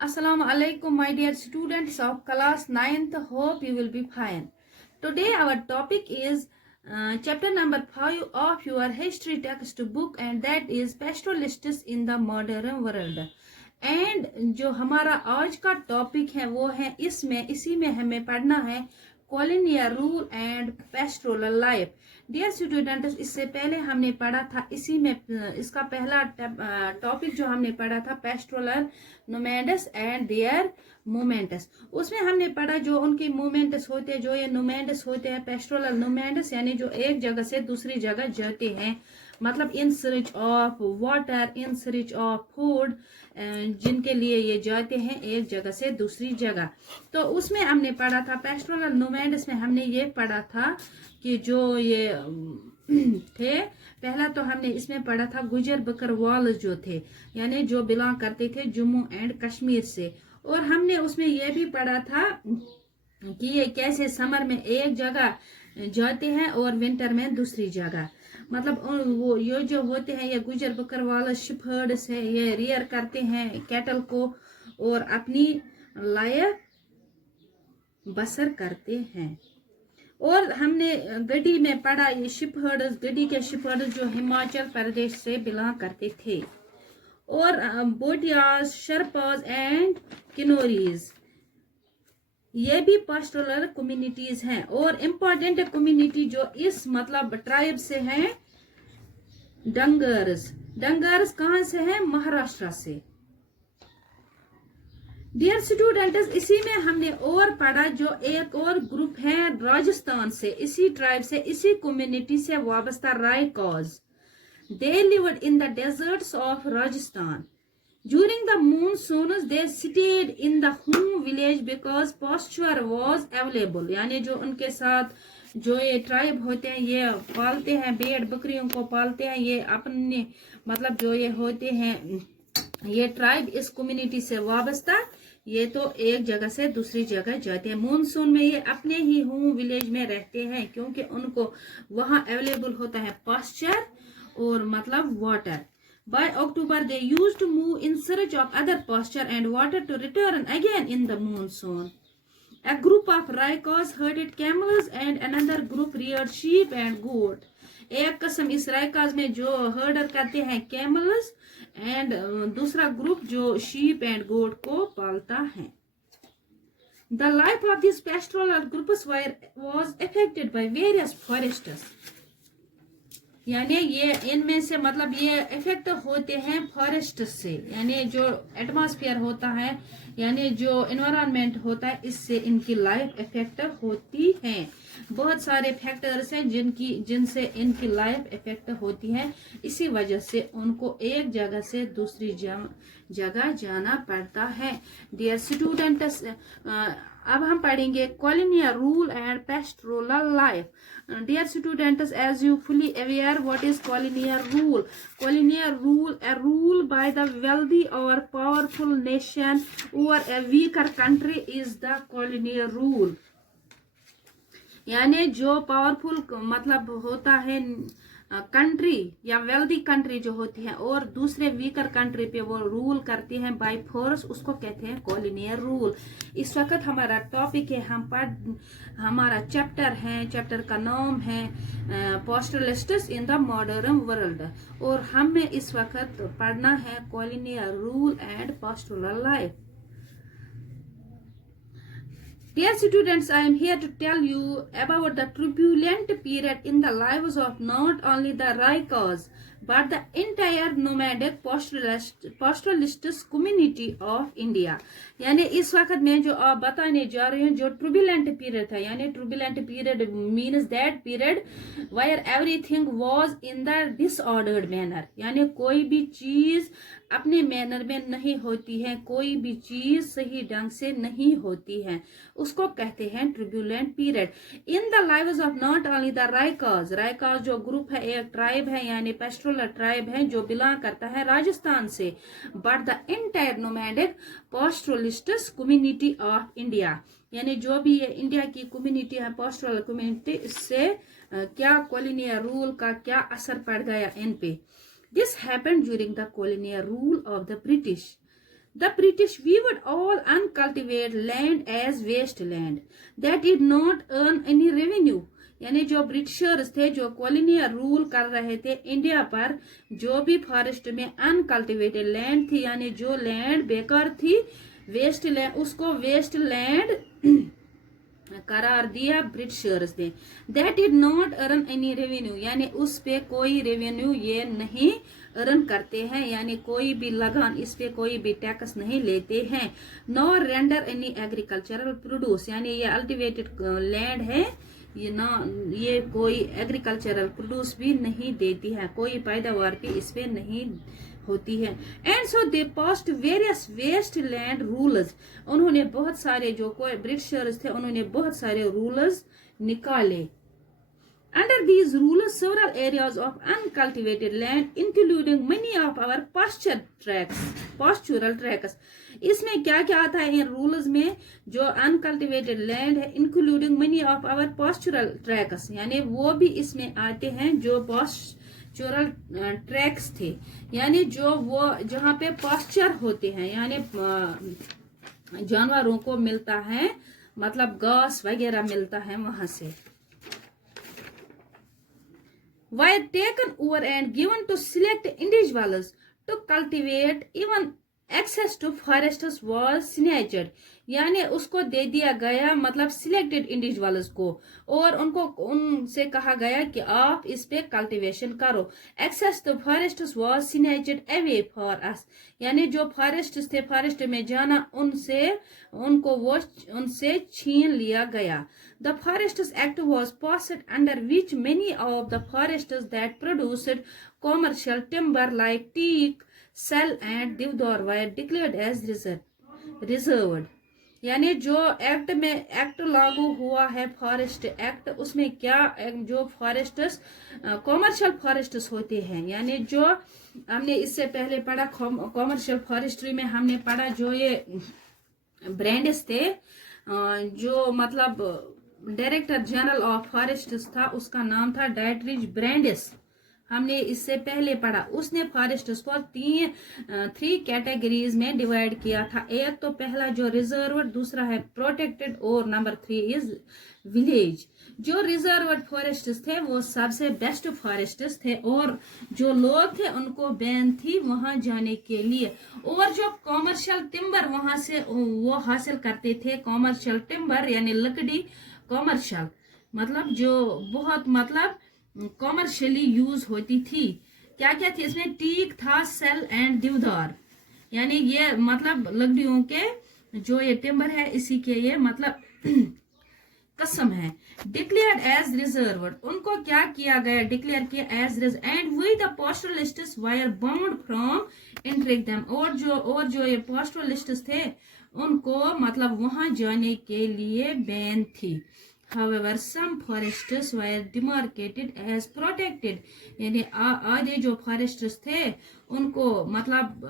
Assalamu alaikum, my dear students of class 9th. Hope you will be fine. Today our topic is chapter number 5 of your history textbook, and that is pastoralists in the modern world. And जो हमारा आज का topic है वो है इसी में हमें पढ़ना है colonial rule and pastoral life. Dear students, इससे पहले हमने पढ़ा था इसी में इसका पहला टॉपिक जो हमने पढ़ा था पेस्टोरल नोमैडस एंड देयर मूवमेंट्स. उसमें हमने पढ़ा जो उनके मूवमेंट्स होते हैं, जो ये नोमैडस होते हैं, पेस्टोरल नोमैडस यानी जो एक जगह से दूसरी जगह जाते हैं, मतलब in search of water, in search of food, जिनके लिए ये जाते हैं एक जगह से दूसरी जगह. तो उसमें हमने पढ़ा था पेस्टोरल नोमैडस में हमने ये पढ़ा था कि जो ये थे, पहला तो हमने इसमें पढ़ा था गुजर बकरवाल जो थे, यानी जो बिलोंग करते थे जम्मू एंड कश्मीर से. और हमने उसमें यह भी पढ़ा था कि ये कैसे समर में एक जगह जाते हैं और विंटर में दूसरी जगह. मतलब वो ये जो होते हैं ये गुजर बकरवाल शिप हर्ड्स है, ये रियर करते हैं कैटल को और अपनी लाइफ बसर करते हैं. और हमने गड्डी में पढ़ा ये शिप हर्ड्स, गड्डी के शिप हर्ड्स जो हिमाचल प्रदेश से बिलोंग करते थे. और बोटियाज, शर्पाज एंड किनोरीज ये भी पास्टोरल कम्युनिटीज हैं. और इम्पोर्टेंट कम्युनिटी जो इस मतलब ट्राइब से हैं, डंगर्स. डंगर्स कहां से हैं? महाराष्ट्र से. डियर स्टूडेंट्स, इसी में हमने और पढ़ा जो एक और ग्रुप है राजस्थान से, इसी ट्राइब से, इसी कम्युनिटी से वाबस्ता Raikas. They lived in the deserts of Rajasthan. During the monsoons, they stayed in the home village because pasture was available. यानी जो उनके साथ जो ये ट्राइब होते हैं ये पालते हैं, भेड़ बकरियों को पालते हैं, ये अपने मतलब जो ये होते हैं ये ट्राइब इस कम्युनिटी से वाबस्ता, ये तो एक जगह से दूसरी जगह जाते हैं. मानसून में ये अपने ही होम विलेज में रहते हैं क्योंकि उनको वहाँ अवेलेबल होता है पास्चर और मतलब water. By October, they used to move in search of other pasture and water to return again in the monsoon. A group of Raikas herded camels and another group reared sheep and goat. एक किस्म इस राइकाज में जो हर्डर करते हैं camels and दूसरा group जो sheep and गोट को पालता है. The life of these pastoral groups was affected by various forests. यानी ये इनमें से मतलब ये इफेक्ट होते हैं फॉरेस्ट से, यानी जो एटमॉस्फेयर होता है, यानी जो एनवायरनमेंट होता है, इससे इनकी लाइफ इफेक्ट होती है. बहुत सारे फैक्टर्स हैं जिनसे इनकी लाइफ इफेक्ट होती है. इसी वजह से उनको एक जगह से दूसरी जगह जाना पड़ता है. डियर स्टूडेंट्स, अब हम पढ़ेंगे colonial rule and pastoral life. Dear students, as you fully aware, what is colonial rule? Colonial rule, a rule by the wealthy or powerful nation over a weaker country is the colonial rule. यानी जो powerful मतलब होता है country या wealthy country जो होती है और दूसरे वीकर कंट्री पे वो रूल करती हैं बाय फोर्स, उसको कहते हैं कॉलोनियल रूल. इस वक्त हमारा टॉपिक है, हमारा चैप्टर का नाम है पास्टोरलिस्ट्स इन द मॉडर्न वर्ल्ड. और हमें इस वक्त पढ़ना है colonial rule and pastoral life. Dear students, I am here to tell you about the turbulent period in the lives of not only the Raikas but the entire nomadic pastoralists community of India. यानी इस वक्त मैं जो आप बताने जा रही हूँ जो turbulent period था, यानी turbulent period means that period where everything was in the disordered manner. यानी कोई भी चीज अपने मैनर में नहीं होती है, कोई भी चीज सही ढंग से नहीं होती है, उसको कहते हैं turbulent period. In the lives of not only the Raikas. Raikas जो ग्रुप है, एक ट्राइब है, यानी पेस्टोरल ट्राइब है जो बिलोंग करता है राजस्थान से, but the entire nomadic pastoralists community of India. यानी जो भी ये इंडिया की कम्युनिटी है, पास्टोरल कम्युनिटी, इससे क्या कॉलोनियल रूल का क्या असर पड़ गया इन पे. This happened during the colonial rule of the British. The British viewed all uncultivated land as wasteland that did not earn any revenue. यानी जो ब्रिटिशर्स थे, जो कॉलोनियल रूल कर रहे थे इंडिया पर, जो भी फॉरेस्ट में अनकल्टिवेटेड लैंड थी, यानी जो लैंड बेकार थी, वेस्ट लैंड, उसको वेस्ट लैंड करार दिया ब्रिटिशर्स ने. That did not earn any revenue, यानी उस पे कोई रेवेन्यू ये नहीं अर्न करते हैं, यानी कोई भी लगान, इस पे कोई भी टैक्स नहीं लेते हैं. Nor render any agricultural produce, यानी ये अल्टिवेटेड लैंड है, ये ना ये कोई एग्रीकल्चरल प्रोड्यूस भी नहीं देती है, कोई पैदावार भी इस पे नहीं होती है. And so they passed various waste land rules, उन्होंने बहुत सारे, जो कोई ब्रिटिशर्स थे उन्होंने बहुत सारे रूल्स निकाले. Under these rules, several areas of uncultivated land, including many of our pastoral tracts. इसमें क्या क्या आता है इन रूल्स में? जो अनकल्टिवेटेड लैंड है, including many of our pastoral tracts, यानी वो भी इसमें आते हैं जो पास्चुरल ट्रैक्स थे, यानी जो वो जहाँ पे पास्चर होते हैं, यानी जानवरों को मिलता है, मतलब घास वगैरह मिलता है वहां से. Were taken over and given to select individuals to cultivate. Even access to forests was snatched, यानी उसको दे दिया गया, मतलब सिलेक्टेड इंडिविजुअल्स को, और उनसे कहा गया कि आप इस पे कल्टीवेशन करो. Access to forests was snatched away for us, यानी जो फॉरेस्ट्स थे, फॉरेस्ट में जाना उनसे छीन लिया गया. The Forests Act was passed, under which many of the forests that produced commercial timber like teak, sal and deodar were declared as reserved. यानी जो एक्ट लागू हुआ है, फॉरेस्ट एक्ट, उसमें क्या, जो फॉरेस्ट्स कॉमर्शियल फॉरेस्ट्स होते हैं, यानी जो हमने इससे पहले पढ़ा कॉमर्शियल फॉरेस्ट्री में, हमने पढ़ा जो ये ब्रांड्स थे, जो मतलब डायरेक्टर जनरल ऑफ फॉरेस्ट्स था, उसका नाम था डाइटरिच ब्रांडिस, हमने इससे पहले पढ़ा. उसने फॉरेस्ट्स को 3 कैटेगरीज में डिवाइड किया था. एक तो पहला जो रिजर्व्ड, दूसरा है प्रोटेक्टेड, और नंबर 3 इज विलेज. जो रिजर्व्ड फॉरेस्ट्स थे वो सबसे बेस्ट फॉरेस्ट्स थे, और जो लोग थे उनको बैन थी वहां जाने के लिए. और जो कॉमर्शियल टिम्बर वहां से वो हासिल करते थे, कॉमर्शियल टिम्बर यानी लकड़ी, कॉमर्शियल मतलब जो बहुत मतलब कॉमर्शियली यूज होती थी. क्या क्या थी इसमें? टीक था, सेल एंड देवदार, यानी ये मतलब लकड़ियों के जो ये टिम्बर है, इसी के ये मतलब कसम है. डिक्लेयर्ड एज रिजर्व्ड, उनको क्या किया गया? डिक्लेयर किया as reserve. And we the pastoralists were bound from entering them, और जो ये पास्टोरलिस्ट्स थे उनको मतलब वहां जाने के लिए बैन थी. However, some forests were demarcated as protected, यानी आधे जो फॉरेस्ट्स थे उनको मतलब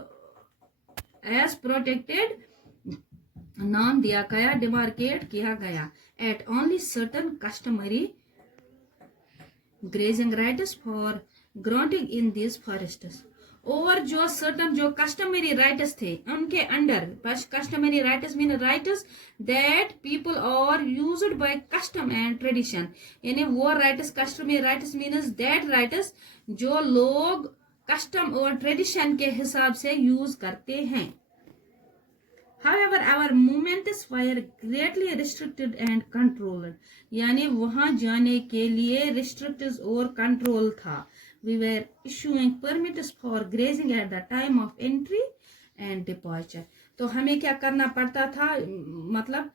as protected नाम दिया गया, डिमार्केट किया गया. At only certain customary grazing rights for granting in these forests. और जो सर्टन जो कस्टमरी राइट्स थे उनके under, customary rights mean rights that people are used by custom and tradition, यानी वो rights, customary rights means that rights जो लोग custom और ट्रेडिशन के हिसाब से यूज करते हैं. However, our movements were greatly restricted and controlled, यानी वहां जाने के लिए restricted और control था. We were issuing permits for grazing at the time of entry and departure. तो हमें क्या करना पड़ता था? मतलब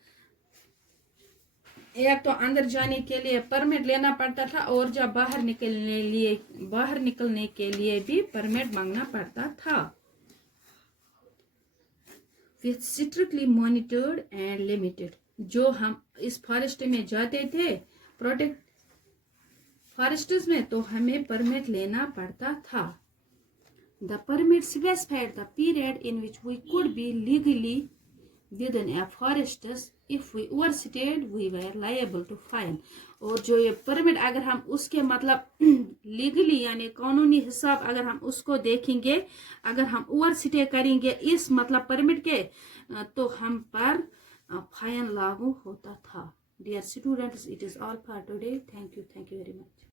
एक तो अंदर जाने के लिए परमिट लेना पड़ता था, और जब बाहर निकलने के लिए भी परमिट मांगना पड़ता था. With strictly monitored and limited. जो हम इस फॉरेस्ट में जाते थे, प्रोटेक्ट फॉरेस्ट्स में, तो हमें परमिट लेना पड़ता था. The permit specified the period in which we could be legally within a forests. If we overstayed, we were liable to fine. اور جو یہ پرمٹ اگر ہم اس کے مطلب لیگلی یعنی قانونی حساب اگر ہم اس کو دیکھیں گے، اگر ہم اوور سٹے کریں گے اس مطلب پرمٹ کے تو ہم پر فائن لاگو ہوتا تھا. Dear students, it is all for today. Thank you very much.